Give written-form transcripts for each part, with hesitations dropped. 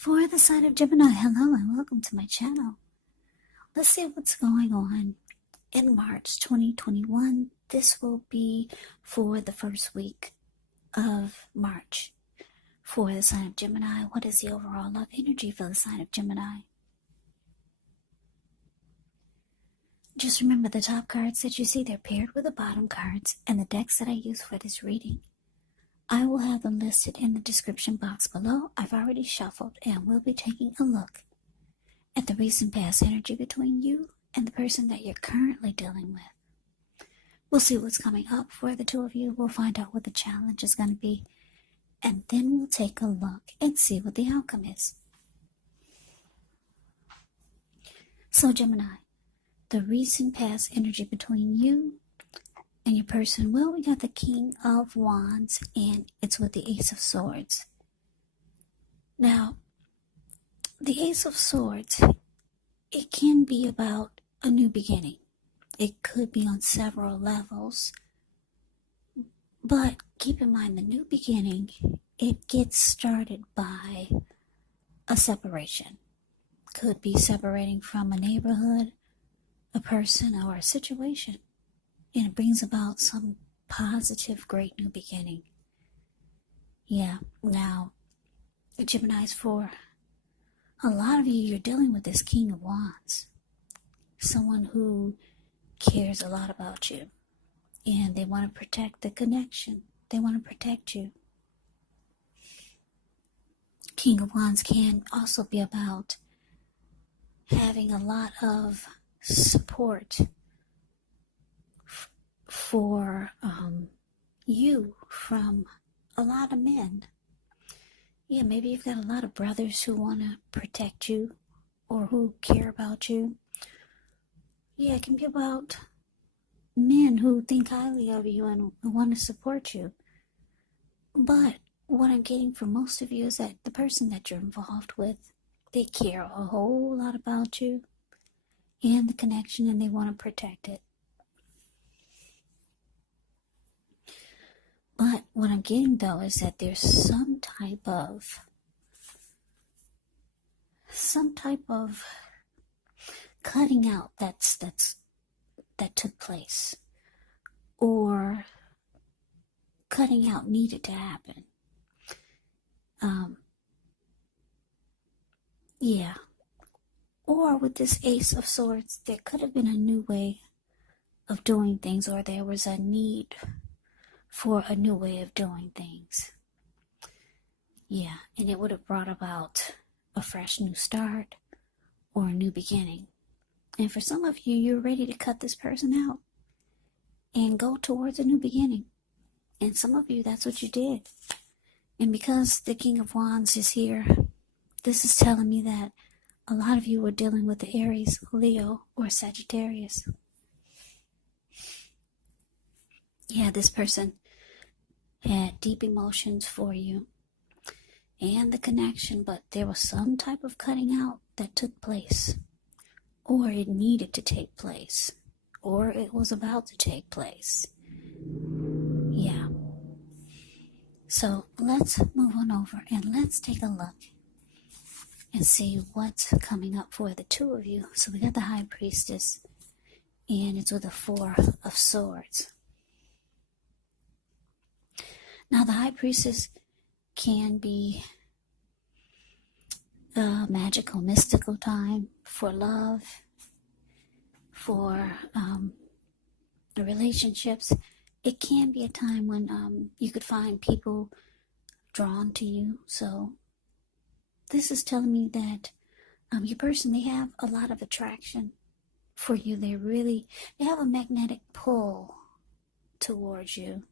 For the sign of Gemini, hello and welcome to my channel. Let's see what's going on in March 2021. This will be for the first week of March. For the sign of Gemini, what is the overall love energy for the sign of Gemini? Just remember the top cards that you see, they're paired with the bottom cards and the decks that I use for this reading. I will have them listed in the description box below. I've already shuffled and we'll be taking a look at the recent past energy between you and the person that you're currently dealing with. We'll see what's coming up for the two of you. We'll find out what the challenge is going to be. And then we'll take a look and see what the outcome is. So Gemini, the recent past energy between you and your person, well, we got the King of Wands and it's with the Ace of Swords. Now, the Ace of Swords, it can be about a new beginning. It could be on several levels. But keep in mind, the new beginning, it gets started by a separation. Could be separating from a neighborhood, a person, or a situation. And it brings about some positive, great new beginning. Yeah, now, Gemini's, for a lot of you, you're dealing with this King of Wands. Someone who cares a lot about you. And they want to protect the connection. They want to protect you. King of Wands can also be about having a lot of support for you from a lot of men. Yeah, maybe you've got a lot of brothers who want to protect you or who care about you. Yeah, it can be about men who think highly of you and want to support you. But what I'm getting from most of you is that the person that you're involved with, they care a whole lot about you and the connection, and they want to protect it. But what I'm getting, though, is that there's some type of cutting out that took place, or cutting out needed to happen. Yeah. Or with this Ace of Swords, there could have been a new way of doing things, or there was a need for a new way of doing things. Yeah, and it would have brought about a fresh new start or a new beginning. And for some of you, you're ready to cut this person out and go towards a new beginning. And some of you, that's what you did. And because the King of Wands is here, this is telling me that a lot of you were dealing with the Aries, Leo, or Sagittarius. Yeah, this person had deep emotions for you and the connection, but there was some type of cutting out that took place, or it needed to take place, or it was about to take place. Yeah. So let's move on over and let's take a look and see what's coming up for the two of you. So we got the High Priestess, and it's with the Four of Swords. Now, the High Priestess can be a magical, mystical time for love, for relationships. It can be a time when you could find people drawn to you. So this is telling me that your person, they have a lot of attraction for you. They have a magnetic pull towards you.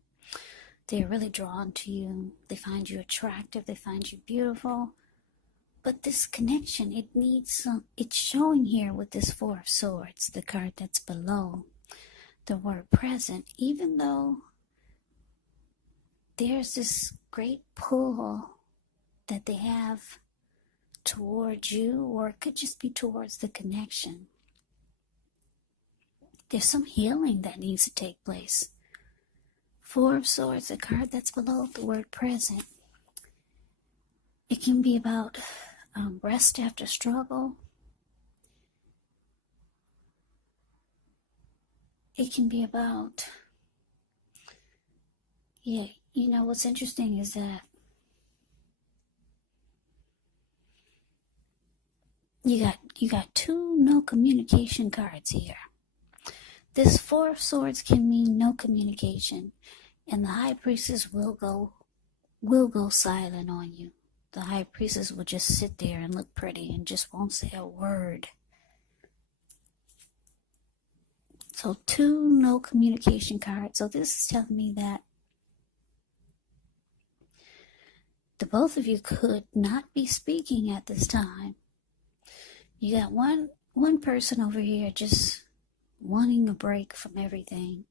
They're really drawn to you. They find you attractive. They find you beautiful. But this connection, it needs it's showing here with this Four of Swords, the card that's below the word present. Even though there's this great pull that they have towards you, or it could just be towards the connection, there's some healing that needs to take place. Four of Swords, the card that's below the word present. It can be about rest after struggle. It can be about, what's interesting is that you got two no communication cards here. This Four of Swords can mean no communication, and the High Priestess will go silent on you. The High Priestess will just sit there and look pretty and just won't say a word. So two no communication cards. So this is telling me that the both of you could not be speaking at this time. You got one person over here just wanting a break from everything,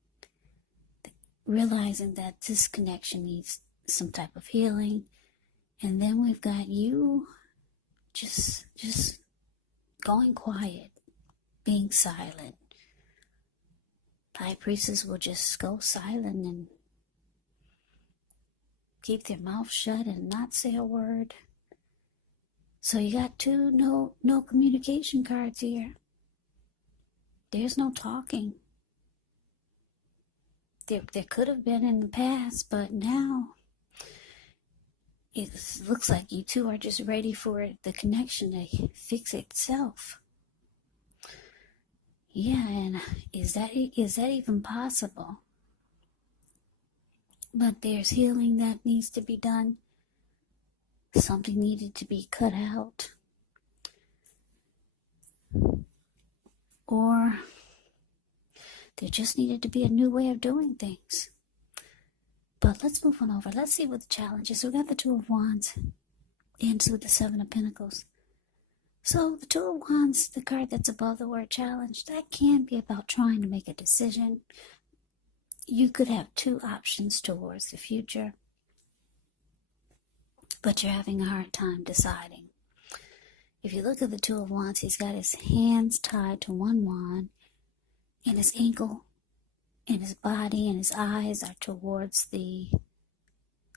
realizing that this connection needs some type of healing. And then we've got you just going quiet, being silent. High Priestess will just go silent and keep their mouth shut and not say a word. So you got two no communication cards here. There's no talking. There could have been in the past, but now it looks like you two are just ready for the connection to fix itself. Yeah, and is that even possible? But there's healing that needs to be done. Something needed to be cut out. Or there just needed to be a new way of doing things. But let's move on over. Let's see what the challenge is. So we got the Two of Wands ends with the Seven of Pentacles. So the Two of Wands, the card that's above the word challenge, that can be about trying to make a decision. You could have two options towards the future, but you're having a hard time deciding. If you look at the Two of Wands, he's got his hands tied to one wand, and his ankle and his body and his eyes are towards the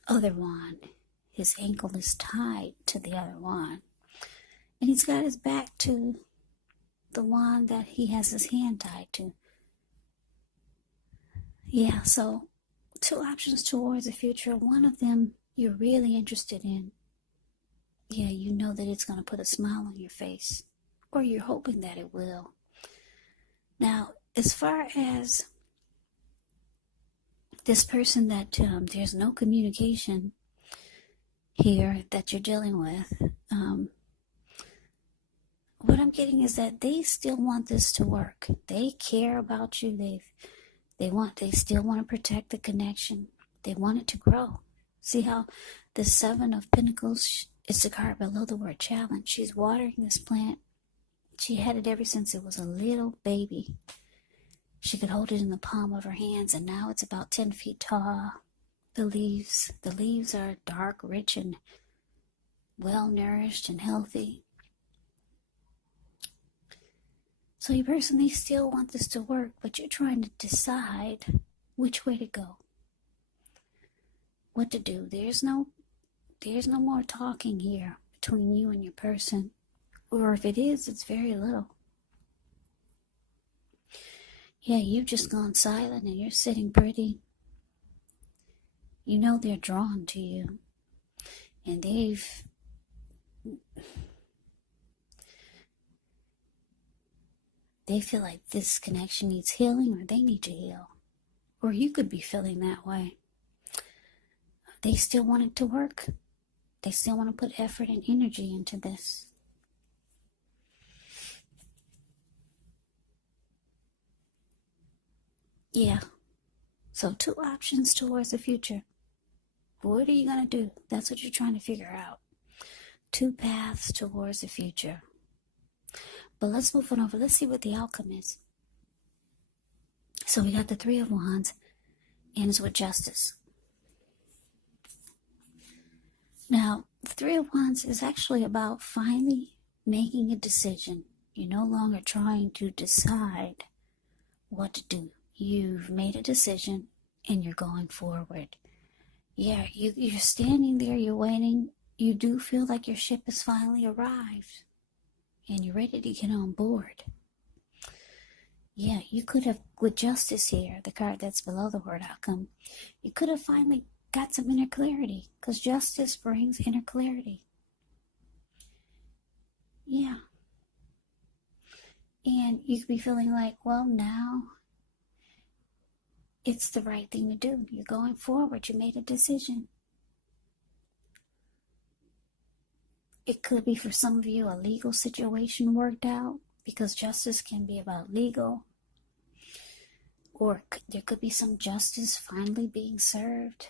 other wand. His ankle is tied to the other wand. And he's got his back to the wand that he has his hand tied to. Yeah, so two options towards the future. One of them you're really interested in. Yeah, you know that it's going to put a smile on your face. Or you're hoping that it will. Now, as far as this person that there's no communication here that you're dealing with, what I'm getting is that they still want this to work. They care about you. They still want to protect the connection. They want it to grow. See how the Seven of Pentacles is the card below the word challenge. She's watering this plant. She had it ever since it was a little baby. She could hold it in the palm of her hands, and now it's about 10 feet tall. The leaves are dark, rich, and well-nourished and healthy. So your person, they still want this to work, but you're trying to decide which way to go. What to do. There's no more talking here between you and your person. Or if it is, it's very little. Yeah, you've just gone silent and you're sitting pretty. You know they're drawn to you. And they feel like this connection needs healing, or they need to heal. Or you could be feeling that way. They still want it to work. They still want to put effort and energy into this. Yeah. So two options towards the future. What are you going to do? That's what you're trying to figure out. Two paths towards the future. But let's move on over. Let's see what the outcome is. So we got the Three of Wands. Ends with Justice. Now, the Three of Wands is actually about finally making a decision. You're no longer trying to decide what to do. You've made a decision and you're going forward. Yeah, you're standing there, you're waiting. you do feel like your ship has finally arrived and you're ready to get on board. Yeah, you could have, with justice here, the card that's below the word outcome, you could have finally got some inner clarity, because justice brings inner clarity. Yeah. And you could be feeling like, well, now it's the right thing to do. You're going forward. You made a decision. It could be for some of you a legal situation worked out, because justice can be about legal. Or there could be some justice finally being served.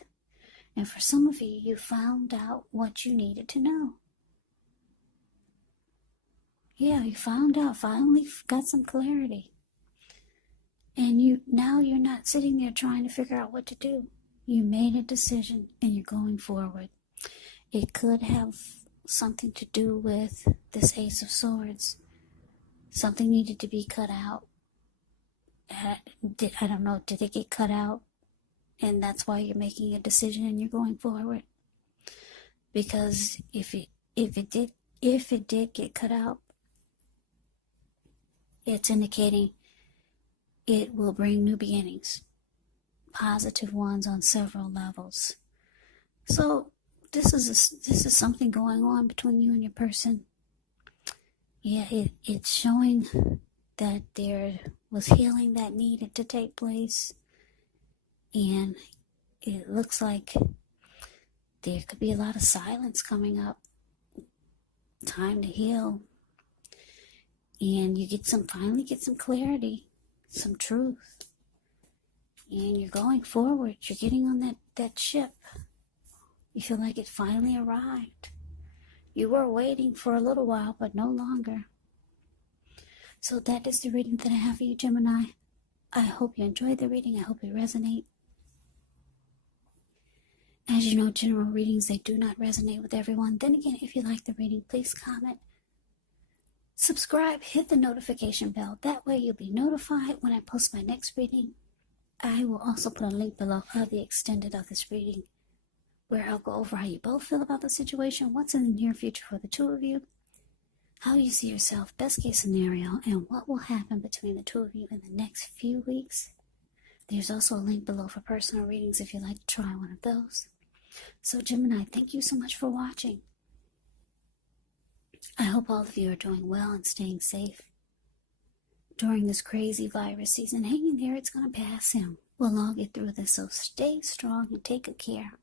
And for some of you, you found out what you needed to know. Yeah, you found out, finally got some clarity. And now you're not sitting there trying to figure out what to do. You made a decision and you're going forward. It could have something to do with this Ace of Swords. Something needed to be cut out. I don't know, did it get cut out? And that's why you're making a decision and you're going forward. Because if it did get cut out, it's indicating it will bring new beginnings, positive ones on several levels. So this is something going on between you and your person. Yeah, it's showing that there was healing that needed to take place, and it looks like there could be a lot of silence coming up. Time to heal, and you finally get some clarity, some truth, and you're going forward. You're getting on that ship. You feel like it finally arrived. You were waiting for a little while, but no longer. So that is the reading that I have for you, Gemini. I hope you enjoyed the reading. I hope it resonates. As you know, general readings, they do not resonate with everyone. Then again, if you like the reading, please comment, subscribe, hit the notification bell. That way you'll be notified when I post my next reading. I will also put a link below of the extended of this reading, where I'll go over how you both feel about the situation, what's in the near future for the two of you, how you see yourself, best case scenario, and what will happen between the two of you in the next few weeks. There's also a link below for personal readings if you'd like to try one of those. So Gemini, thank you so much for watching. I hope all of you are doing well and staying safe during this crazy virus season. Hang in there, it's going to pass him. We'll all get through this, so stay strong and take good care.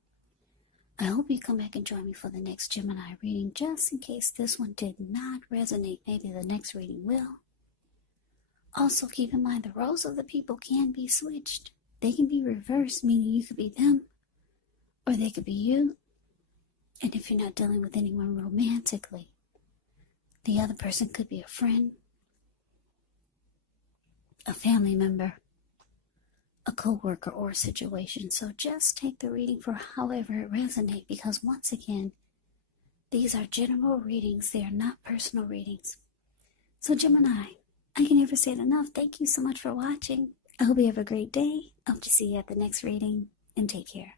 I hope you come back and join me for the next Gemini reading, just in case this one did not resonate. Maybe the next reading will. Also, keep in mind the roles of the people can be switched. They can be reversed, meaning you could be them, or they could be you. And if you're not dealing with anyone romantically, the other person could be a friend, a family member, a co-worker, or a situation. So just take the reading for however it resonates, because once again, these are general readings. They are not personal readings. So Gemini, I can never say it enough. Thank you so much for watching. I hope you have a great day. I hope to see you at the next reading, and take care.